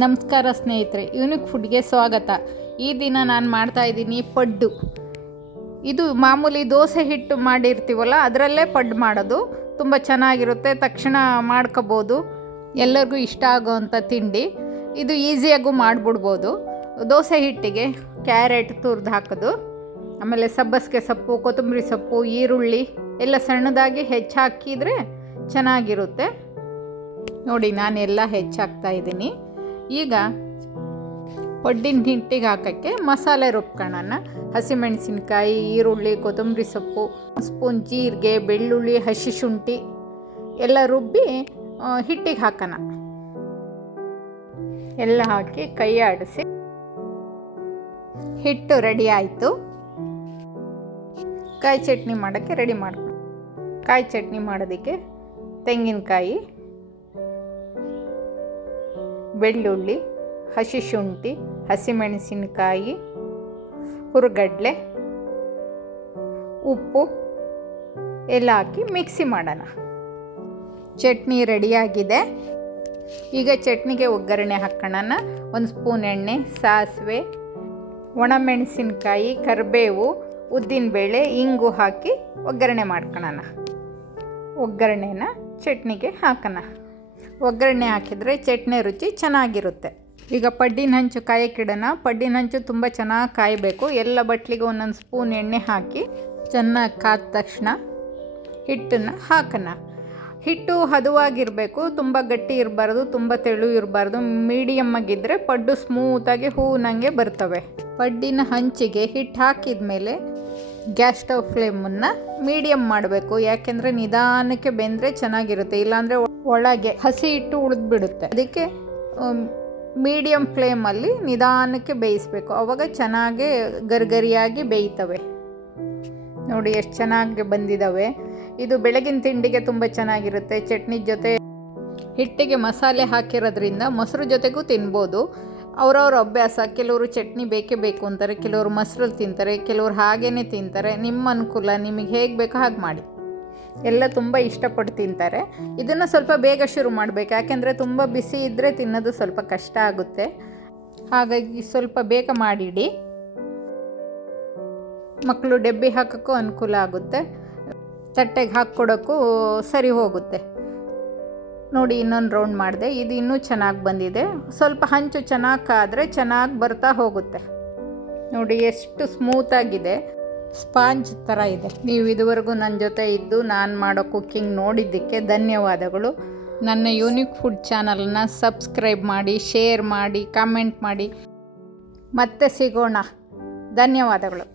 ನಮಸ್ಕಾರ ಸ್ನೇಹಿತರೆ, ಯೂನಿಕ್ ಫುಡ್ಗೆ ಸ್ವಾಗತ. ಈ ದಿನ ನಾನು ಮಾಡ್ತಾಯಿದ್ದೀನಿ ಪಡ್ಡು. ಇದು ಮಾಮೂಲಿ ದೋಸೆ ಹಿಟ್ಟು ಮಾಡಿರ್ತೀವಲ್ಲ ಅದರಲ್ಲೇ ಪಡ್ಡು ಮಾಡೋದು. ತುಂಬ ಚೆನ್ನಾಗಿರುತ್ತೆ, ತಕ್ಷಣ ಮಾಡ್ಕೋಬೋದು. ಎಲ್ಲರಿಗೂ ಇಷ್ಟ ಆಗೋವಂಥ ತಿಂಡಿ. ಇದು ಈಸಿಯಾಗೂ ಮಾಡಿಬಿಡ್ಬೋದು. ದೋಸೆ ಹಿಟ್ಟಿಗೆ ಕ್ಯಾರೆಟ್ ತುರಿದು ಹಾಕೋದು, ಆಮೇಲೆ ಸಬ್ಬಸಿಗೆ ಸೊಪ್ಪು, ಕೊತ್ತಂಬರಿ ಸೊಪ್ಪು, ಈರುಳ್ಳಿ ಎಲ್ಲ ಸಣ್ಣದಾಗಿ ಹೆಚ್ಚಾಕಿದರೆ ಚೆನ್ನಾಗಿರುತ್ತೆ. ನೋಡಿ, ನಾನೆಲ್ಲ ಹೆಚ್ಚಾಕ್ತಾಯಿದ್ದೀನಿ. ಈಗ ಪಡ್ಡಿನ ಹಿಟ್ಟಿಗೆ ಹಾಕೋಕ್ಕೆ ಮಸಾಲೆ ರುಬ್ಕೊಳ್ಳೋಣ. ಹಸಿಮೆಣಸಿನ್ಕಾಯಿ, ಈರುಳ್ಳಿ, ಕೊತ್ತಂಬರಿ ಸೊಪ್ಪು, ಸ್ಪೂನ್ ಜೀರಿಗೆ, ಬೆಳ್ಳುಳ್ಳಿ, ಹಸಿ ಶುಂಠಿ ಎಲ್ಲ ರುಬ್ಬಿ ಹಿಟ್ಟಿಗೆ ಹಾಕೋಣ. ಎಲ್ಲ ಹಾಕಿ ಕೈ ಆಡಿಸಿ ಹಿಟ್ಟು ರೆಡಿ ಆಯಿತು. ಕಾಯಿ ಚಟ್ನಿ ಮಾಡೋಕ್ಕೆ ರೆಡಿ ಮಾಡ್ಕೊಂಡು, ಕಾಯಿ ಚಟ್ನಿ ಮಾಡೋದಕ್ಕೆ ತೆಂಗಿನಕಾಯಿ, ಬೆಳ್ಳುಳ್ಳಿ, ಹಸಿ ಶುಂಠಿ, ಹಸಿಮೆಣಸಿನಕಾಯಿ, ಹುರಿಗಡಲೆ, ಉಪ್ಪು ಎಲ್ಲ ಹಾಕಿ ಮಿಕ್ಸಿ ಮಾಡೋಣ. ಚಟ್ನಿ ರೆಡಿಯಾಗಿದೆ. ಈಗ ಚಟ್ನಿಗೆ ಒಗ್ಗರಣೆ ಹಾಕೋಣ. 1 ಸ್ಪೂನ್ ಎಣ್ಣೆ, ಸಾಸಿವೆ, ಒಣಮೆಣಸಿನ್ಕಾಯಿ, ಕರಿಬೇವು, ಉದ್ದಿನಬೇಳೆ, ಇಂಗು ಹಾಕಿ ಒಗ್ಗರಣೆ ಮಾಡ್ಕೊಳ್ಳೋಣ. ಒಗ್ಗರಣೆನ ಚಟ್ನಿಗೆ ಹಾಕೋಣ. ಒಗ್ಗರಣೆ ಹಾಕಿದರೆ ಚಟ್ನಿ ರುಚಿ ಚೆನ್ನಾಗಿರುತ್ತೆ. ಈಗ ಪಡ್ಡಿನ ಹಂಚು ಕಾಯಕ್ಕಿಡೋಣ. ಪಡ್ಡಿನ ಹಂಚು ತುಂಬ ಚೆನ್ನಾಗಿ ಕಾಯಬೇಕು. ಎಲ್ಲ ಬಟ್ಲಿಗೆ 1 ಸ್ಪೂನ್ ಎಣ್ಣೆ ಹಾಕಿ ಚೆನ್ನಾಗಿ ಕಾದ ತಕ್ಷಣ ಹಿಟ್ಟನ್ನು ಹಾಕೋಣ. ಹಿಟ್ಟು ಹದವಾಗಿರಬೇಕು, ತುಂಬ ಗಟ್ಟಿ ಇರಬಾರ್ದು, ತುಂಬ ತೆಳು ಇರಬಾರ್ದು. ಮೀಡಿಯಮ್ ಆಗಿದ್ದರೆ ಪಡ್ಡು ಸ್ಮೂತಾಗಿ ಹೂವಿನಂಗೆ ಬರ್ತವೆ. ಪಡ್ಡಿನ ಹಂಚಿಗೆ ಹಿಟ್ಟು ಹಾಕಿದ ಮೇಲೆ ಗ್ಯಾಸ್ ಸ್ಟವ್ ಫ್ಲೇಮನ್ನು ಮೀಡಿಯಮ್ ಮಾಡಬೇಕು. ಯಾಕೆಂದರೆ ನಿಧಾನಕ್ಕೆ ಬೆಂದರೆ ಚೆನ್ನಾಗಿರುತ್ತೆ, ಇಲ್ಲಾಂದರೆ ಒಳಗೆ ಹಸಿ ಹಿಟ್ಟು ಉಳಿದ್ಬಿಡುತ್ತೆ. ಅದಕ್ಕೆ ಮೀಡಿಯಮ್ ಫ್ಲೇಮಲ್ಲಿ ನಿಧಾನಕ್ಕೆ ಬೇಯಿಸಬೇಕು. ಆವಾಗ ಚೆನ್ನಾಗಿ ಗರಿಗರಿಯಾಗಿ ಬೇಯ್ತವೆ. ನೋಡಿ ಎಷ್ಟು ಚೆನ್ನಾಗಿ ಬಂದಿದ್ದಾವೆ. ಇದು ಬೆಳಗಿನ ತಿಂಡಿಗೆ ತುಂಬ ಚೆನ್ನಾಗಿರುತ್ತೆ. ಚಟ್ನಿ ಜೊತೆ ಹಿಟ್ಟಿಗೆ ಮಸಾಲೆ ಹಾಕಿರೋದ್ರಿಂದ ಮೊಸರು ಜೊತೆಗೂ ತಿನ್ಬೋದು. ಅವರವ್ರ ಅಭ್ಯಾಸ. ಕೆಲವರು ಚಟ್ನಿ ಬೇಕೇ ಬೇಕು ಅಂತಾರೆ, ಕೆಲವರು ಮೊಸರಲ್ಲಿ ತಿಂತಾರೆ, ಕೆಲವರು ಹಾಗೇ ತಿಂತಾರೆ. ನಿಮ್ಮ ಅನುಕೂಲ, ನಿಮಗೆ ಹೇಗೆ ಬೇಕೋ ಹಾಗೆ ಮಾಡಿ. ಎಲ್ಲ ತುಂಬ ಇಷ್ಟಪಟ್ಟು ತಿಂತಾರೆ. ಇದನ್ನು ಸ್ವಲ್ಪ ಬೇಗ ಶುರು ಮಾಡಬೇಕು, ಯಾಕೆಂದರೆ ತುಂಬ ಬಿಸಿ ಇದ್ದರೆ ತಿನ್ನೋದು ಸ್ವಲ್ಪ ಕಷ್ಟ ಆಗುತ್ತೆ. ಹಾಗಾಗಿ ಸ್ವಲ್ಪ ಬೇಗ ಮಾಡಿಡಿ. ಮಕ್ಕಳು ಡಬ್ಬಿ ಹಾಕೋಕ್ಕೂ ಅನುಕೂಲ ಆಗುತ್ತೆ, ತಟ್ಟೆಗೆ ಹಾಕ್ಕೊಡೋಕ್ಕೂ ಸರಿ ಹೋಗುತ್ತೆ. ನೋಡಿ, ಇನ್ನೊಂದು ರೌಂಡ್ ಮಾಡಿದೆ. ಇದು ಇನ್ನೂ ಚೆನ್ನಾಗಿ ಬಂದಿದೆ. ಸ್ವಲ್ಪ ಹಂಚು ಚೆನ್ನಾಗಿ ಕಾದರೆ ಚೆನ್ನಾಗಿ ಬರ್ತಾ ಹೋಗುತ್ತೆ. ನೋಡಿ ಎಷ್ಟು ಸ್ಮೂತಾಗಿದೆ, ಸ್ಪಾಂಜ್ ಥರ ಇದೆ. ನೀವು ಇದುವರೆಗೂ ನನ್ನ ಜೊತೆ ಇದ್ದು ನಾನು ಮಾಡೋ ಕುಕ್ಕಿಂಗ್ ನೋಡಿದ್ದಕ್ಕೆ ಧನ್ಯವಾದಗಳು. ನನ್ನ ಯೂನಿಕ್ ಫುಡ್ ಚಾನಲ್ನ ಸಬ್ಸ್ಕ್ರೈಬ್ ಮಾಡಿ, ಶೇರ್ ಮಾಡಿ, ಕಾಮೆಂಟ್ ಮಾಡಿ. ಮತ್ತೆ ಸಿಗೋಣ. ಧನ್ಯವಾದಗಳು.